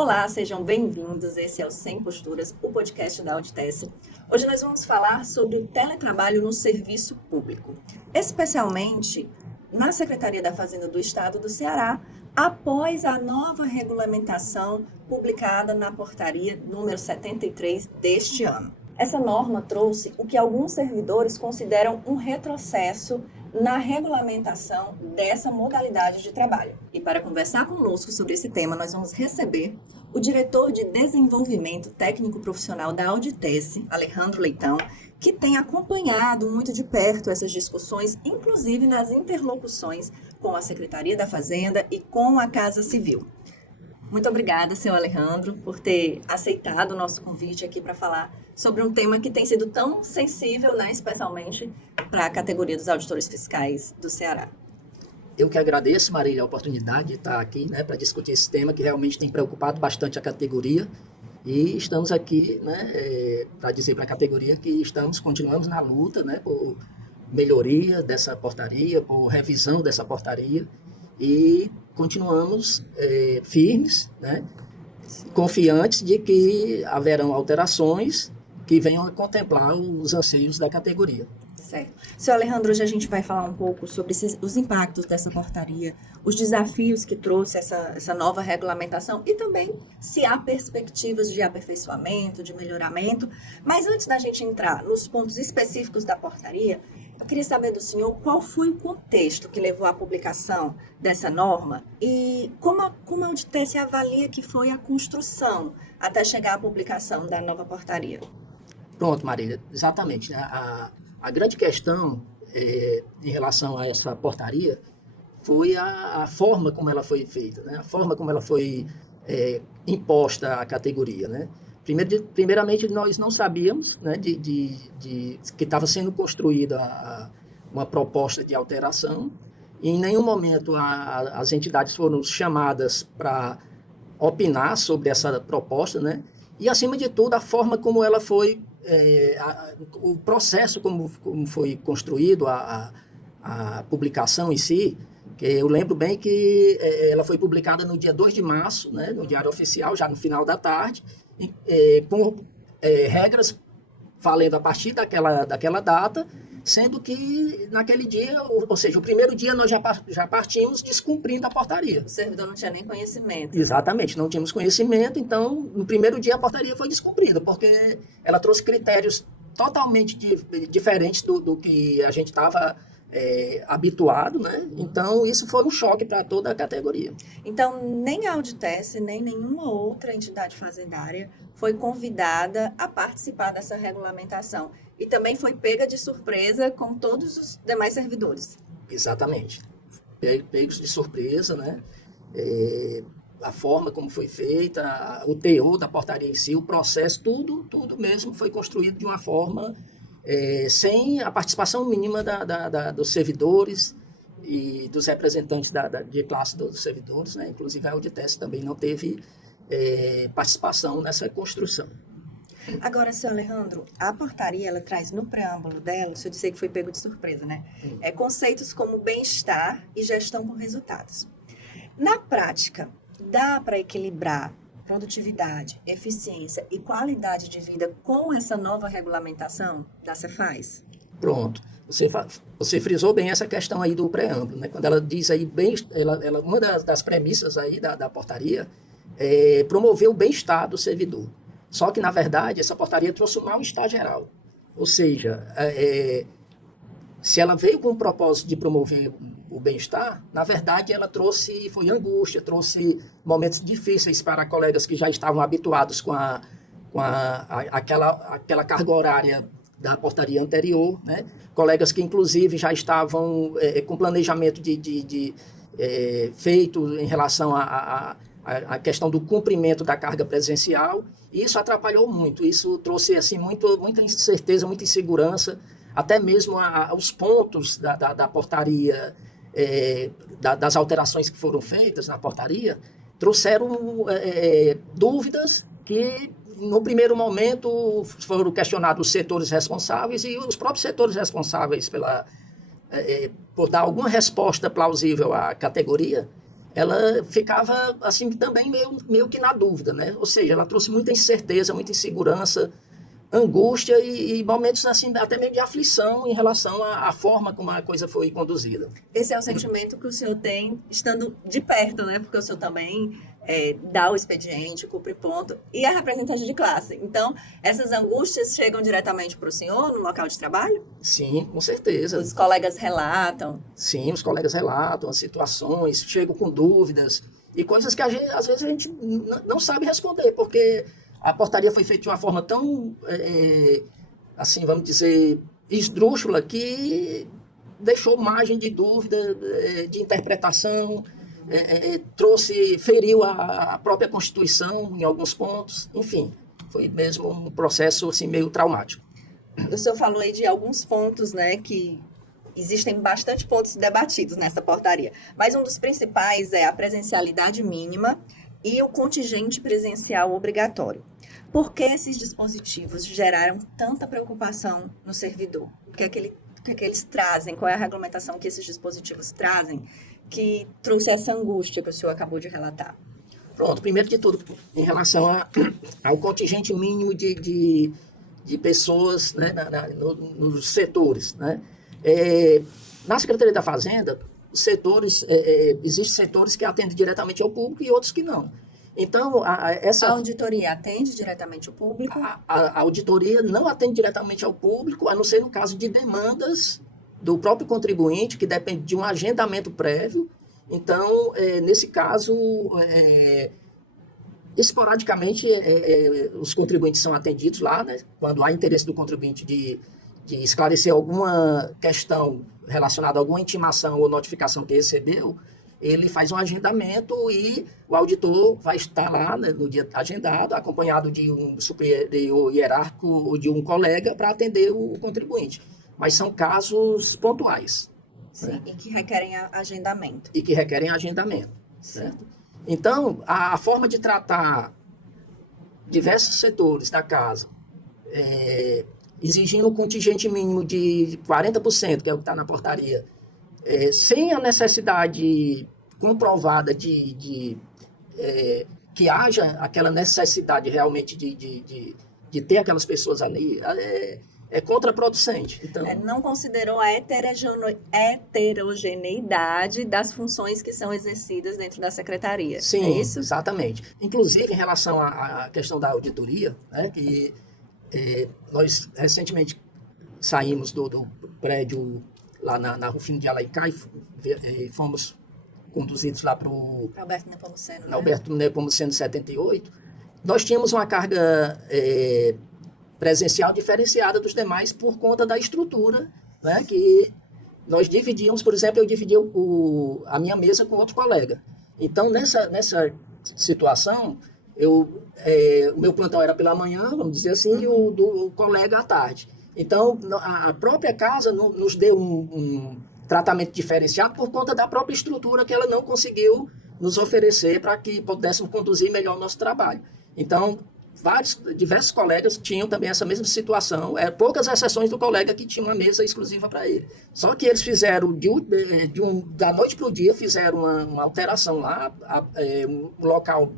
Olá, sejam bem-vindos. Esse é o Sem Posturas, o podcast da Auditece. Hoje nós vamos falar sobre o teletrabalho no serviço público, especialmente na Secretaria da Fazenda do Estado do Ceará, após a nova regulamentação publicada na portaria número 73 deste ano. Essa norma trouxe o que alguns servidores consideram um retrocesso na regulamentação dessa modalidade de trabalho. E para conversar conosco sobre esse tema, nós vamos receber o diretor de Desenvolvimento Técnico Profissional da Auditece, Alejandro Leitão, que tem acompanhado muito de perto essas discussões, inclusive nas interlocuções com a Secretaria da Fazenda e com a Casa Civil. Muito obrigada, senhor Alejandro, por ter aceitado o nosso convite aqui para falar sobre um tema que tem sido tão sensível, né, especialmente para a categoria dos auditores fiscais do Ceará. Eu que agradeço, Marília, a oportunidade de estar aqui, né, para discutir esse tema que realmente tem preocupado bastante a categoria. E estamos aqui, né, para dizer para a categoria que continuamos na luta, né, por melhoria dessa portaria, por revisão dessa portaria. E continuamos firmes, né, confiantes de que haverão alterações que venham a contemplar os anseios da categoria. Certo. Senhor Alejandro, hoje a gente vai falar um pouco sobre os impactos dessa portaria, os desafios que trouxe essa nova regulamentação e também se há perspectivas de aperfeiçoamento, de melhoramento. Mas antes da gente entrar nos pontos específicos da portaria, eu queria saber do senhor qual foi o contexto que levou à publicação dessa norma e como a Auditece avalia que foi a construção até chegar à publicação da nova portaria. Pronto, Marília, exatamente. A grande questão em relação a essa portaria foi a forma como ela foi feita, né? A forma como ela foi imposta à categoria, né? Primeiramente, nós não sabíamos, né, que estava sendo construída uma proposta de alteração. E em nenhum momento as entidades foram chamadas para opinar sobre essa proposta, né? E, acima de tudo, a forma como ela foi, o processo como foi construído, a publicação em si, que eu lembro bem que ela foi publicada no dia 2 de março, né, no Diário Oficial, já no final da tarde, com regras valendo a partir daquela data, sendo que naquele dia, ou seja, o primeiro dia nós já partimos descumprindo a portaria. O servidor não tinha nem conhecimento. Exatamente, não tínhamos conhecimento, então no primeiro dia a portaria foi descumprida, porque ela trouxe critérios totalmente diferentes do que a gente estava habituado, né? Então isso foi um choque para toda a categoria. Então nem a Auditece, nem nenhuma outra entidade fazendária foi convidada a participar dessa regulamentação. E também foi pega de surpresa com todos os demais servidores. Exatamente. Pegos de surpresa, né? A forma como foi feita, o teor da portaria em si, o processo, tudo mesmo foi construído de uma forma sem a participação mínima dos servidores e dos representantes de classe dos servidores, né? Inclusive a Auditece também não teve participação nessa construção. Agora, senhor Alejandro, a portaria, ela traz no preâmbulo dela, se eu disser que foi pego de surpresa, né? Conceitos como bem-estar e gestão com resultados. Na prática, dá para equilibrar produtividade, eficiência e qualidade de vida com essa nova regulamentação da Cefaz? Pronto. Você frisou bem essa questão aí do preâmbulo, né? Quando ela diz aí, uma das premissas aí da portaria é promover o bem-estar do servidor. Só que, na verdade, essa portaria trouxe um mal-estar geral. Ou seja, se ela veio com o propósito de promover o bem-estar, na verdade, ela foi angústia, trouxe momentos difíceis para colegas que já estavam habituados com aquela carga horária da portaria anterior, né? Colegas que, inclusive, já estavam com planejamento feito em relação a questão do cumprimento da carga presencial, e isso atrapalhou muito, isso trouxe assim, muita incerteza, muita insegurança, até mesmo os pontos da portaria, das alterações que foram feitas na portaria, trouxeram dúvidas que, no primeiro momento, foram questionados os setores responsáveis, e os próprios setores responsáveis por dar alguma resposta plausível à categoria, ela ficava assim também meio que na dúvida, né? Ou seja, ela trouxe muita incerteza, muita insegurança, angústia e momentos assim até meio de aflição em relação à forma como a coisa foi conduzida. Esse é o sentimento que o senhor tem estando de perto, né? Porque o senhor também dá o expediente, cumpre ponto e é representante de classe. Então, essas angústias chegam diretamente para o senhor no local de trabalho? Sim, com certeza. Os colegas relatam? Sim, os colegas relatam as situações, chegam com dúvidas e coisas que às vezes a gente não sabe responder, porque a portaria foi feita de uma forma tão, assim, vamos dizer, esdrúxula, que deixou margem de dúvida, de interpretação, feriu a própria Constituição em alguns pontos, enfim, foi mesmo um processo assim, meio traumático. O senhor falou aí de alguns pontos, né, que existem bastante pontos debatidos nessa portaria, mas um dos principais é a presencialidade mínima e o contingente presencial obrigatório. Por que esses dispositivos geraram tanta preocupação no servidor? O que é que eles trazem? Qual é a regulamentação que esses dispositivos trazem que trouxe essa angústia que o senhor acabou de relatar? Pronto, primeiro de tudo, em relação ao contingente mínimo de pessoas, né, nos setores, né? Na Secretaria da Fazenda, existem setores que atendem diretamente ao público e outros que não. Então, a auditoria atende diretamente ao público? A auditoria não atende diretamente ao público, a não ser no caso de demandas do próprio contribuinte, que depende de um agendamento prévio. Então, nesse caso, esporadicamente, os contribuintes são atendidos lá, né, quando há interesse do contribuinte de esclarecer alguma questão relacionada a alguma intimação ou notificação que recebeu, ele faz um agendamento e o auditor vai estar lá, né, no dia agendado, acompanhado de um superior hierárquico ou de um colega para atender o contribuinte. Mas são casos pontuais. Sim, né? E que requerem agendamento. Certo? Então, a forma de tratar diversos setores da casa, exigindo um contingente mínimo de 40%, que é o que está na portaria, sem a necessidade comprovada que haja aquela necessidade realmente de ter aquelas pessoas ali, é contraproducente. Então, não considerou a heterogeneidade das funções que são exercidas dentro da secretaria. Sim, é isso? Exatamente. Inclusive, em relação à questão da auditoria, né, que nós recentemente saímos do prédio lá na Rufino de Alaicá e fomos conduzidos lá para o Alberto Nepomuceno, né? Alberto Nepomuceno 78. Nós tínhamos uma carga presencial diferenciada dos demais por conta da estrutura, né, que nós dividíamos. Por exemplo, eu dividi a minha mesa com outro colega. Então, nessa situação, o meu plantão era pela manhã, vamos dizer assim, e o do colega à tarde. Então, a própria casa nos deu um tratamento diferenciado por conta da própria estrutura que ela não conseguiu nos oferecer para que pudéssemos conduzir melhor o nosso trabalho. Então, diversos colegas tinham também essa mesma situação, poucas exceções do colega que tinha uma mesa exclusiva para ele. Só que eles fizeram, da noite para o dia, fizeram uma alteração lá, um local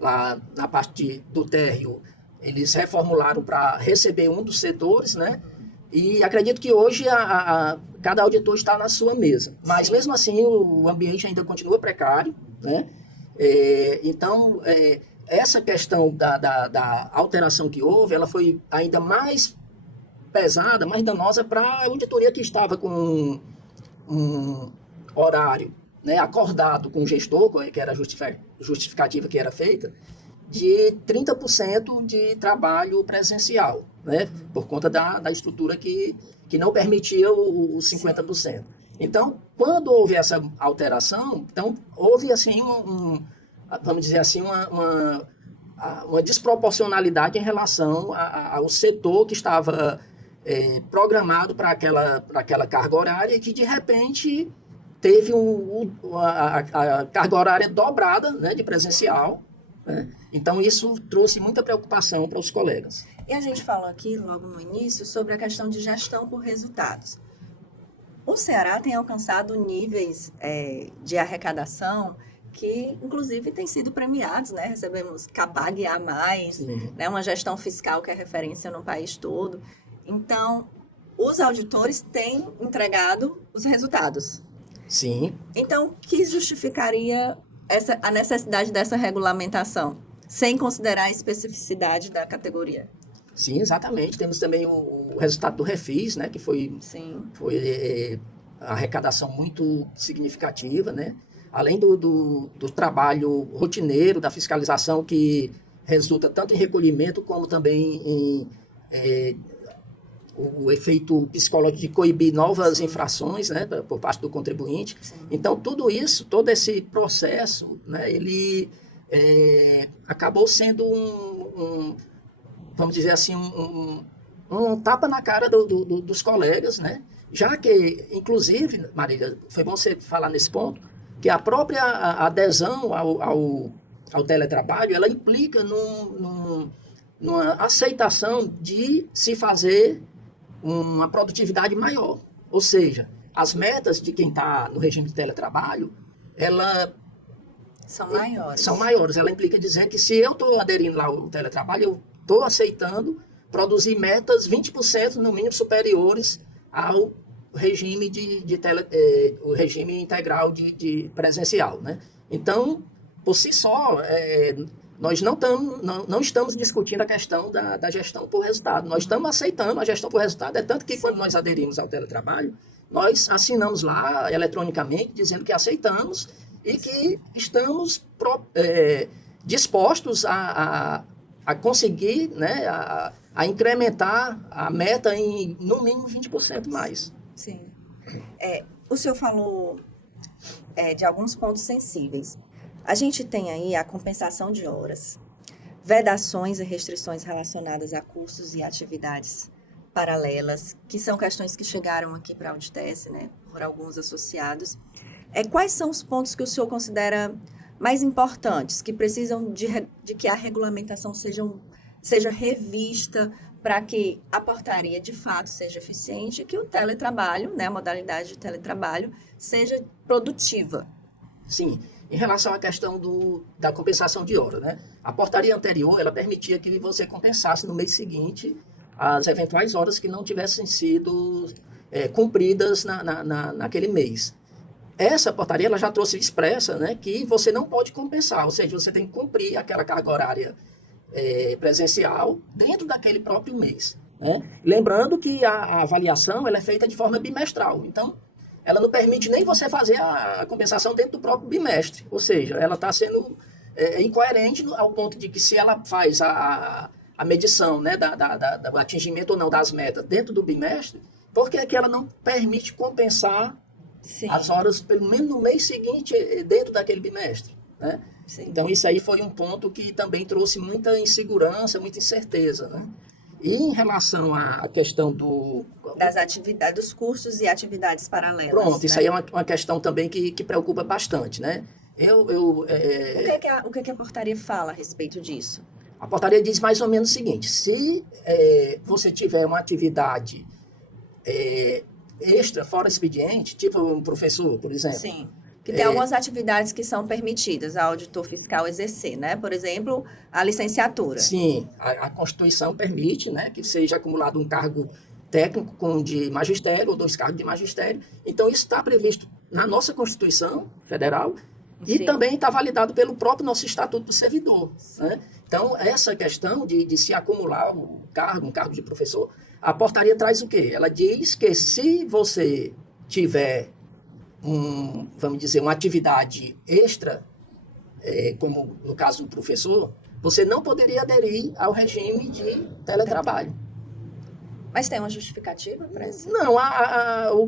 lá na parte do térreo, eles reformularam para receber um dos setores, né? E acredito que hoje cada auditor está na sua mesa. Mas, mesmo assim, o ambiente ainda continua precário, né? Então, essa questão da alteração que houve, ela foi ainda mais pesada, mais danosa para a auditoria que estava com um horário, né, acordado com o gestor, que era a justificativa que era feita, de 30% de trabalho presencial, né, por conta da estrutura que não permitia os 50%. Então, quando houve essa alteração, então, houve assim vamos dizer assim, uma desproporcionalidade em relação ao setor que estava programado para aquela carga horária e que, de repente, teve a carga horária dobrada, né, de presencial, né? Então, isso trouxe muita preocupação para os colegas. E a gente falou aqui, logo no início, sobre a questão de gestão por resultados. O Ceará tem alcançado níveis de arrecadação que inclusive têm sido premiados, né? Recebemos CAPAG A+, né? Uma gestão fiscal que é referência no país todo. Então, os auditores têm entregado os resultados. Sim. Então, o que justificaria a necessidade dessa regulamentação, sem considerar a especificidade da categoria? Sim, exatamente. Temos também o resultado do Refis, né, que foi a arrecadação muito significativa, né? Além do trabalho rotineiro, da fiscalização, que resulta tanto em recolhimento como também em o efeito psicológico de coibir novas infrações, né, por parte do contribuinte. Sim. Então, tudo isso, todo esse processo, né, ele acabou sendo vamos dizer assim, um tapa na cara dos colegas, né? Já que, inclusive, Marília, foi bom você falar nesse ponto, que a própria adesão ao teletrabalho, ela implica numa aceitação de se fazer uma produtividade maior. Ou seja, as metas de quem está no regime de teletrabalho, são maiores. Ela implica dizer que se eu estou aderindo lá ao teletrabalho, eu estou aceitando produzir metas 20% no mínimo superiores ao regime o regime integral de presencial, né? Então, por si só, nós não estamos discutindo a questão da gestão por resultado. Nós estamos aceitando a gestão por resultado. É tanto que, quando nós aderimos ao teletrabalho, nós assinamos lá eletronicamente dizendo que aceitamos e que estamos dispostos a conseguir, né, a incrementar a meta em, no mínimo, 20% mais. Sim. O senhor falou de alguns pontos sensíveis. A gente tem aí a compensação de horas, vedações e restrições relacionadas a cursos e atividades paralelas, que são questões que chegaram aqui para a Auditese, né, por alguns associados. Quais são os pontos que o senhor considera mais importantes, que precisam de que a regulamentação seja revista para que a portaria de fato seja eficiente e que o teletrabalho, né, a modalidade de teletrabalho, seja produtiva? Sim. Em relação à questão da compensação de hora, né? A portaria anterior, ela permitia que você compensasse no mês seguinte as eventuais horas que não tivessem sido cumpridas naquele mês. Essa portaria, ela já trouxe expressa, né, que você não pode compensar, ou seja, você tem que cumprir aquela carga horária presencial dentro daquele próprio mês, né? Lembrando que a avaliação, ela é feita de forma bimestral, então ela não permite nem você fazer a compensação dentro do próprio bimestre. Ou seja, ela está sendo incoerente ao ponto de que, se ela faz a medição, né, do atingimento ou não das metas dentro do bimestre, por que é que ela não permite compensar Sim. as horas, pelo menos no mês seguinte, dentro daquele bimestre, né? Então, isso aí foi um ponto que também trouxe muita insegurança, muita incerteza, né? E em relação à questão das atividades, dos cursos e atividades paralelas. Pronto, né? Isso aí é uma questão também que preocupa bastante, né? O que a portaria fala a respeito disso? A portaria diz mais ou menos o seguinte: se você tiver uma atividade extra, fora expediente, tipo um professor, por exemplo. Sim. Que tem algumas atividades que são permitidas ao auditor fiscal exercer, né? Por exemplo, a licenciatura. Sim, a Constituição permite, né, que seja acumulado um cargo técnico de magistério ou 2 cargos de magistério. Então, isso está previsto na nossa Constituição Federal e Sim. também está validado pelo próprio nosso Estatuto do Servidor, né? Então, essa questão de se acumular um cargo de professor, a portaria traz o quê? Ela diz que, se você tiver vamos dizer, uma atividade extra, como no caso do professor, você não poderia aderir ao regime de teletrabalho. Mas tem uma justificativa para isso? Não,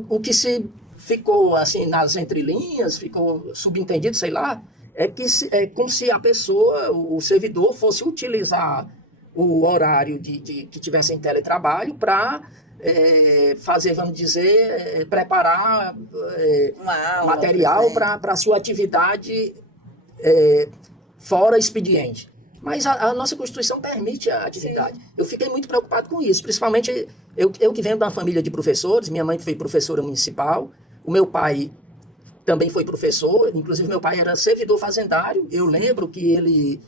o que se ficou assim nas entrelinhas, ficou subentendido, sei lá, é como se a pessoa, o servidor, fosse utilizar o horário que tivesse em teletrabalho para fazer, vamos dizer, preparar material para a sua atividade fora expediente. Mas a nossa Constituição permite a atividade. Sim. Eu fiquei muito preocupado com isso, principalmente eu que venho de uma família de professores. Minha mãe foi professora municipal, o meu pai também foi professor, inclusive meu pai era servidor fazendário. Eu lembro que ele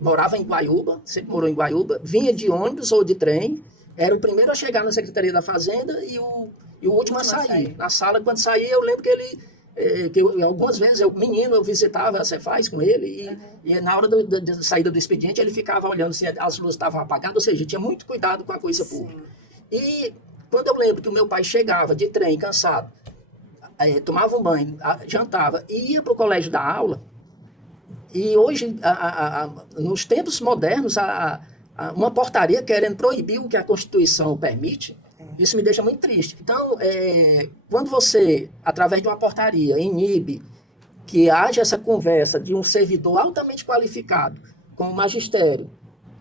morava em Guaiúba, sempre morou em Guaiúba, vinha de ônibus ou de trem, era o primeiro a chegar na Secretaria da Fazenda e o último a sair. Na sala, quando saía, eu lembro que ele, algumas vezes, eu visitava a Cefaz com ele e na hora da saída do expediente, ele ficava olhando se as luzes estavam apagadas, ou seja, tinha muito cuidado com a coisa pública. E quando eu lembro que o meu pai chegava de trem, cansado, tomava um banho, jantava e ia para o colégio dar aula, e hoje, nos tempos modernos, uma portaria querendo proibir o que a Constituição permite, isso me deixa muito triste. Então, quando você, através de uma portaria, inibe que haja essa conversa de um servidor altamente qualificado com o magistério,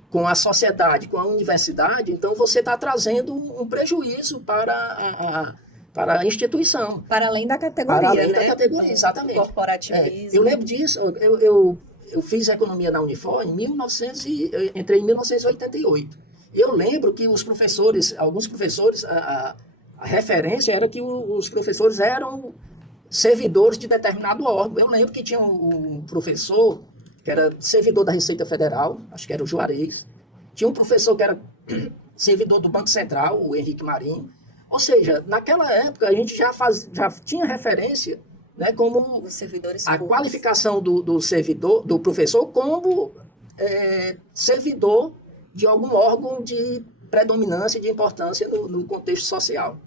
com a sociedade, com a universidade, então você está trazendo um prejuízo para a instituição. Para além da categoria, Para além né? da categoria, exatamente. Do corporativismo. Eu lembro disso, eu fiz economia na Unifor entrei em 1988. E eu lembro que alguns professores, a referência era que os professores eram servidores de determinado órgão. Eu lembro que tinha um professor que era servidor da Receita Federal, acho que era o Juarez. Tinha um professor que era servidor do Banco Central, o Henrique Marinho. Ou seja, naquela época a gente já tinha referência, né, como a qualificação do servidor, do professor, como servidor de algum órgão de predominância e de importância no contexto social.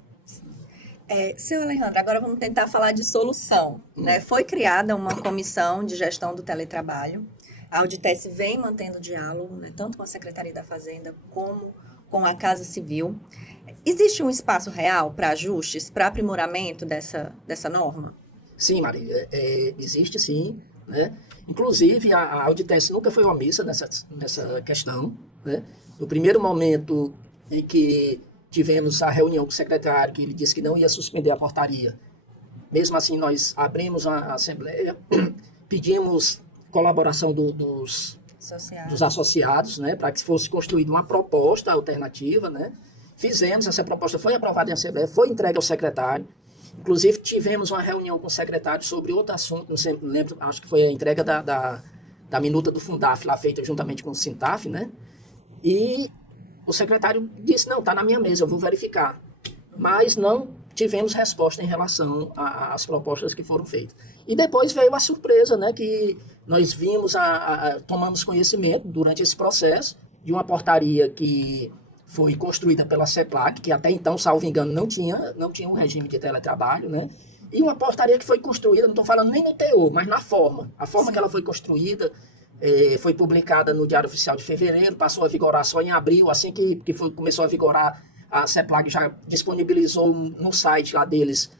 Seu Alejandro, agora vamos tentar falar de solução. Né? Foi criada uma comissão de gestão do teletrabalho. A Auditec vem mantendo diálogo, né, tanto com a Secretaria da Fazenda como com a Casa Civil. Existe um espaço real para ajustes, para aprimoramento dessa norma? Sim, Marília, existe sim. Né? Inclusive, a Auditec nunca foi omissa nessa questão. Né? No primeiro momento em que tivemos a reunião com o secretário, que ele disse que não ia suspender a portaria, mesmo assim nós abrimos a Assembleia, pedimos colaboração dos associados, né, para que fosse construída uma proposta alternativa. Né? Fizemos, essa proposta foi aprovada em Assembleia, foi entregue ao secretário. Inclusive, tivemos uma reunião com o secretário sobre outro assunto, não sei, lembro, acho que foi a entrega da minuta do Fundaf, lá feita juntamente com o Sintaf, né? E o secretário disse, não, está na minha mesa, eu vou verificar. Mas não tivemos resposta em relação às propostas que foram feitas. E depois veio a surpresa, né, que nós vimos, tomamos conhecimento durante esse processo de uma portaria que foi construída pela CEPLAG, que até então, salvo engano, não tinha um regime de teletrabalho, né? E uma portaria que foi construída, não estou falando nem no teor, mas na forma. A forma que ela foi construída foi publicada no Diário Oficial de Fevereiro, passou a vigorar só em abril, assim que começou a vigorar, a CEPLAG já disponibilizou no site lá deles,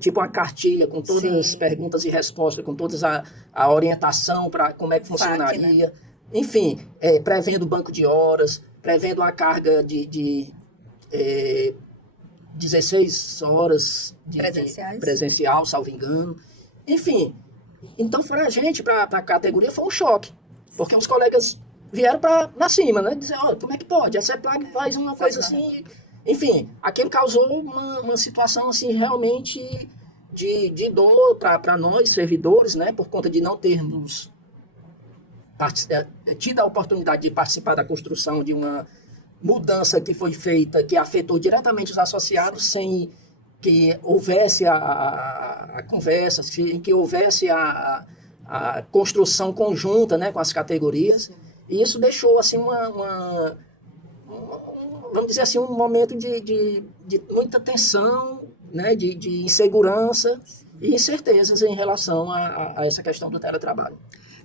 tipo uma cartilha com todas as perguntas e respostas, com toda a orientação para como é que funcionaria. Enfim, prevendo banco de horas, prevendo uma carga de 16 horas de presencial, salvo engano. Enfim, então para a gente, para a categoria, foi um choque. Porque os colegas vieram para cima, né? Dizer, como é que pode? A CEPLAG faz uma coisa assim... Enfim, aquilo causou uma situação assim, realmente de dor para nós, servidores, né? Por conta de não termos tido a oportunidade de participar da construção de uma mudança que foi feita, que afetou diretamente os associados, sem que houvesse a conversa, sem que houvesse a construção conjunta, né, com as categorias. E isso deixou assim vamos dizer assim, um momento de muita tensão, né, de insegurança e incertezas em relação a essa questão do teletrabalho.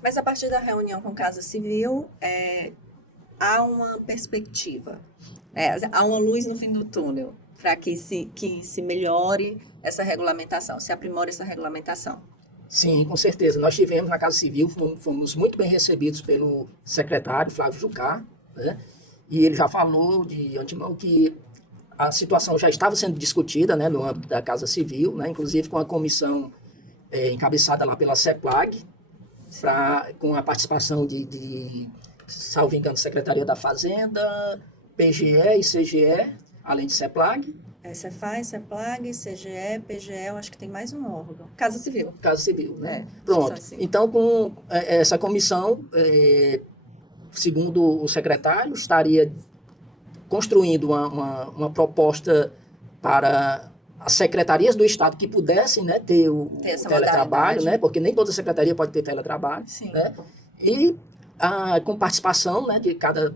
Mas a partir da reunião com a Casa Civil, há uma perspectiva, há uma luz no fim do túnel para que se melhore essa regulamentação, se aprimore essa regulamentação. Sim, com certeza. Nós tivemos na Casa Civil, fomos muito bem recebidos pelo secretário Flávio Jucá, né? E ele já falou de antemão que a situação já estava sendo discutida, né, no âmbito da Casa Civil, né, inclusive com a comissão encabeçada lá pela CEPLAG, com a participação de, salvo engano, Secretaria da Fazenda, PGE e CGE, além de CEPLAG, Cefaz, CEPLAG, CGE, PGE, eu acho que tem mais um órgão. Casa Civil. Casa Civil, né? Pronto. Assim. Então, com essa comissão, segundo o secretário, estaria construindo uma proposta para as secretarias do Estado que pudessem, né, ter o teletrabalho, né, porque nem toda secretaria pode ter teletrabalho. Sim. Né, e com participação, né, de cada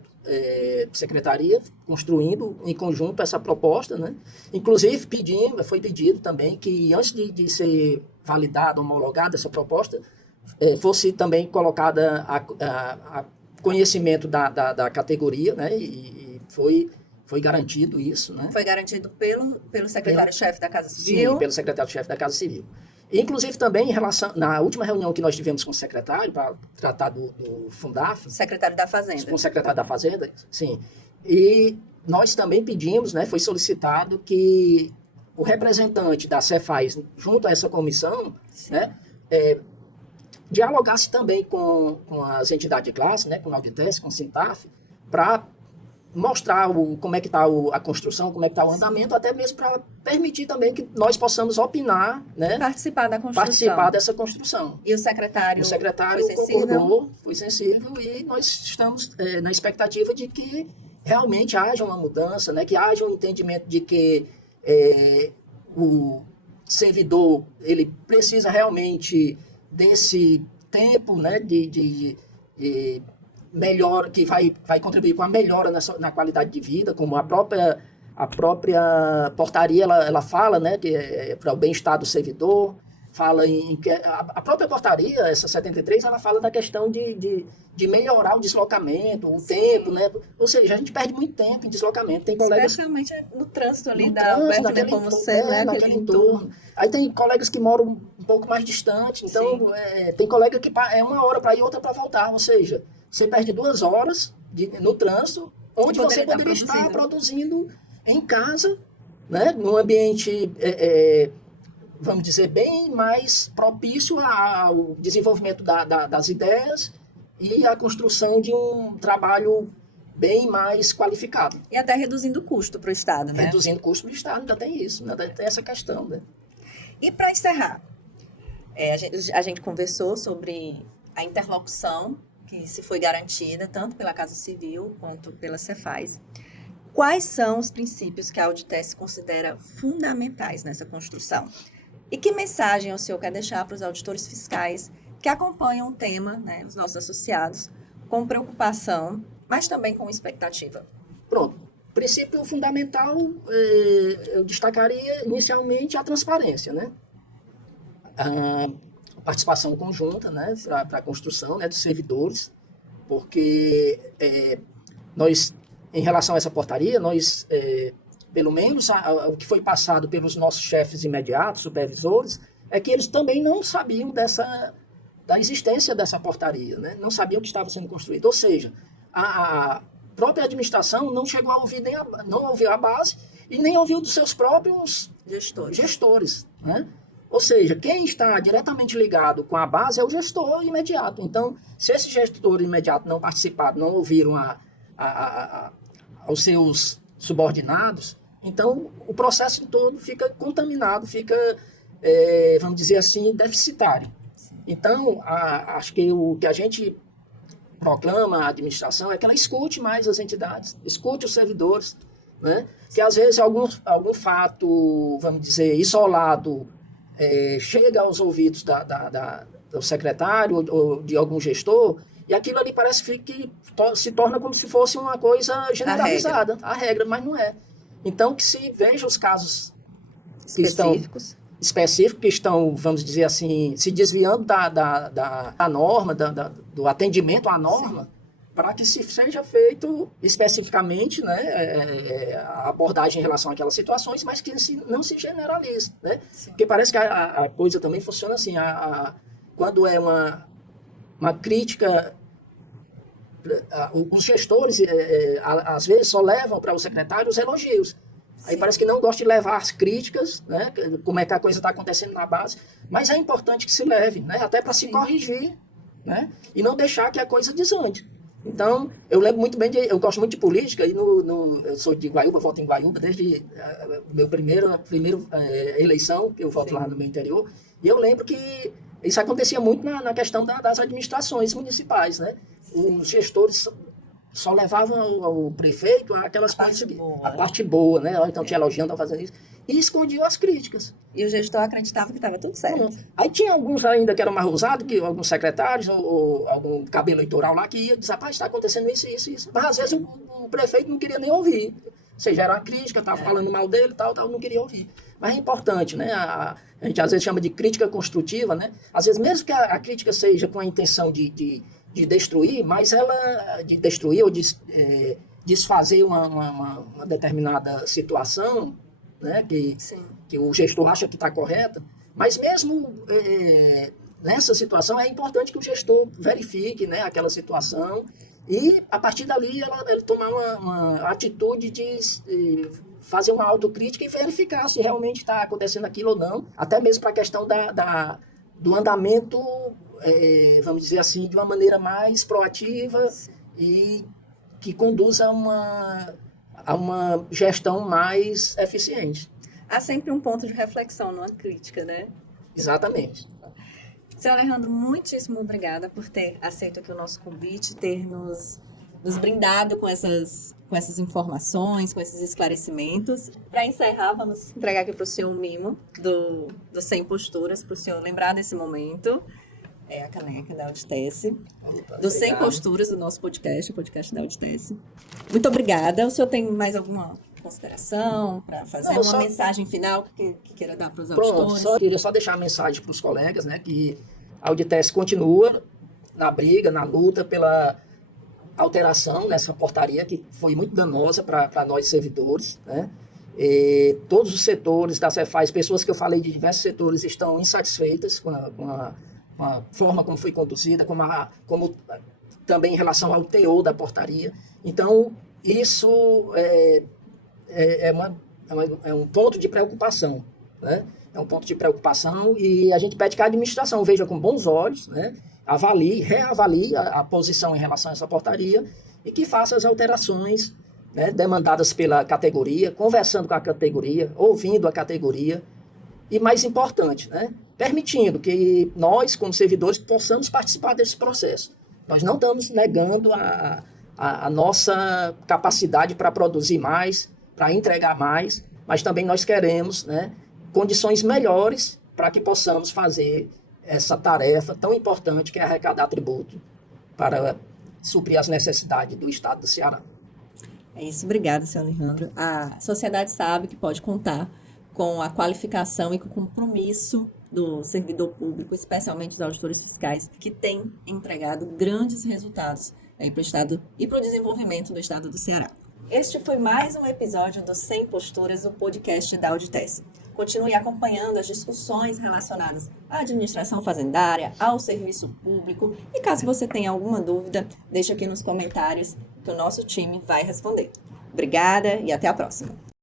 secretaria, construindo em conjunto essa proposta. Né. Inclusive, foi pedido também que, antes de ser validada, homologada essa proposta, fosse também colocada a conhecimento da categoria, né, e foi garantido isso, né? Foi garantido pelo secretário-chefe da Casa Civil? Sim, pelo secretário-chefe da Casa Civil. Inclusive também, na última reunião que nós tivemos com o secretário, para tratar do Fundaf... Secretário da Fazenda. Com o secretário da Fazenda, sim. E nós também pedimos, né, foi solicitado que o representante da Cefaz, junto a essa comissão, né, dialogasse também com as entidades de classe, né, com a Auditec, com o Sintaf, para mostrar como é que está a construção, como é que está o andamento, até mesmo para permitir também que nós possamos opinar, né? Participar da construção. Participar dessa construção. E o secretário foi concordou, foi sensível, e nós estamos na expectativa de que realmente haja uma mudança, né? Que haja um entendimento de que o servidor ele precisa realmente desse tempo, né? De melhor, que vai contribuir com a melhora na qualidade de vida, como a própria portaria ela fala, né, que é para o bem-estar do servidor, fala em que a própria portaria, essa 73, ela fala da questão de melhorar o deslocamento, o tempo, né? Ou seja, a gente perde muito tempo em deslocamento. Tem colegas, especialmente no trânsito ali da Alberto Nepomuceno, né? Naquele entorno. Aí tem colegas que moram um pouco mais distante, então tem colega que é 1 hora para ir, outra para voltar, ou seja, você perde 2 horas no trânsito, onde você poderia estar produzindo em casa, né? Num ambiente, vamos dizer, bem mais propício ao desenvolvimento das ideias e à construção de um trabalho bem mais qualificado. E até reduzindo o custo para o Estado, né? Reduzindo o custo para o Estado, ainda tem isso, né? Tem essa questão, né? E para encerrar, a gente conversou sobre a interlocução que se foi garantida tanto pela Casa Civil quanto pela Cefaz. Quais são os princípios que a Auditec considera fundamentais nessa construção? E que mensagem o senhor quer deixar para os auditores fiscais que acompanham o tema, né, os nossos associados, com preocupação, mas também com expectativa? Pronto. Princípio fundamental, eu destacaria inicialmente a transparência, né? A participação conjunta, né, para a construção, né, dos servidores, porque nós, em relação a essa portaria, nós, pelo menos o que foi passado pelos nossos chefes imediatos, supervisores, é que eles também não sabiam da existência dessa portaria, né? Não sabiam que estava sendo construída. Ou seja, a própria administração não chegou a ouvir não ouviu a base e nem ouviu dos seus próprios gestores, né? Ou seja, quem está diretamente ligado com a base é o gestor imediato. Então, se esse gestor imediato não participaram, não ouviram aos seus subordinados, então o processo todo fica contaminado, fica, vamos dizer assim, deficitário. Então, acho que o que a gente proclama à administração é que ela escute mais as entidades, escute os servidores, né? Que às vezes algum fato, vamos dizer, isolado, chega aos ouvidos do secretário ou de algum gestor, e aquilo ali parece que se torna como se fosse uma coisa generalizada, a regra, mas não é. Então, que se veja os casos específicos que estão, vamos dizer assim, se desviando da norma, do atendimento à norma, para que se seja feito especificamente, né, a abordagem em relação àquelas situações, mas que não se generalize, né? Porque parece que a coisa também funciona assim, quando é uma crítica, os gestores, às vezes, só levam para o secretário os elogios. Aí parece que não gosta de levar as críticas, né, como é que a coisa está acontecendo na base, mas é importante que se leve, né, até para se corrigir, né, e não deixar que a coisa desande. Então, eu lembro muito bem, eu gosto muito de política, e eu sou de Guaiúba, voto em Guaiúba desde a minha primeira eleição, que eu voto lá no meu interior, e eu lembro que isso acontecia muito na questão das administrações municipais, né? Os gestores só levavam ao prefeito aquelas coisas, a parte boa, né? Então tinha elogiando, estava fazendo isso, e escondiam as críticas. E o gestor acreditava que estava tudo certo. Aí tinha alguns ainda que eram mais ousados, que alguns secretários ou algum cabo eleitoral lá que ia dizer, rapaz, está acontecendo isso, isso, isso. Mas às vezes o prefeito não queria nem ouvir. Ou seja, era uma crítica, estava falando mal dele e tal, não queria ouvir. Mas é importante, né? A gente às vezes chama de crítica construtiva, né? Às vezes mesmo que a crítica seja com a intenção de destruir, mas ela de destruir ou de desfazer uma determinada situação, né, que o gestor acha que está correta, mas mesmo nessa situação é importante que o gestor verifique, né, aquela situação e a partir dali ele tomar uma atitude de fazer uma autocrítica e verificar se realmente está acontecendo aquilo ou não, até mesmo para a questão do andamento, vamos dizer assim, de uma maneira mais proativa e que conduza a uma gestão mais eficiente. Há sempre um ponto de reflexão, numa crítica, né? Exatamente. Seu Alejandro, muitíssimo obrigada por ter aceito aqui o nosso convite, ter nos brindado com essas informações, com esses esclarecimentos. Para encerrar, vamos entregar aqui para o senhor um mimo do 100 Posturas, para o senhor lembrar desse momento. É a caneca da Auditece, do 100 Posturas do nosso podcast, o podcast da Auditece. Muito obrigada. O senhor tem mais alguma consideração para fazer uma mensagem final que queira dar para os auditores? Queria só deixar a mensagem para os colegas, né, que a Auditece continua na briga, na luta pela alteração nessa portaria que foi muito danosa para nós servidores, né? E todos os setores da Cefaz, pessoas que eu falei de diversos setores, estão insatisfeitas com a forma como foi conduzida, como também em relação ao teor da portaria. Então, isso é um ponto de preocupação, né? É um ponto de preocupação e a gente pede que a administração veja com bons olhos, né? Reavalie a posição em relação a essa portaria e que faça as alterações, né, demandadas pela categoria, conversando com a categoria, ouvindo a categoria e, mais importante, né, permitindo que nós, como servidores, possamos participar desse processo. Nós não estamos negando a nossa capacidade para produzir mais, para entregar mais, mas também nós queremos, né, condições melhores para que possamos fazer essa tarefa tão importante que é arrecadar tributo para suprir as necessidades do Estado do Ceará. É isso, obrigada, senhor Alejandro. A sociedade sabe que pode contar com a qualificação e com o compromisso do servidor público, especialmente dos auditores fiscais, que têm entregado grandes resultados para o Estado e para o desenvolvimento do Estado do Ceará. Este foi mais um episódio do 100 Posturas, do podcast da Auditece. Continue acompanhando as discussões relacionadas à administração fazendária, ao serviço público. E caso você tenha alguma dúvida, deixe aqui nos comentários que o nosso time vai responder. Obrigada e até a próxima.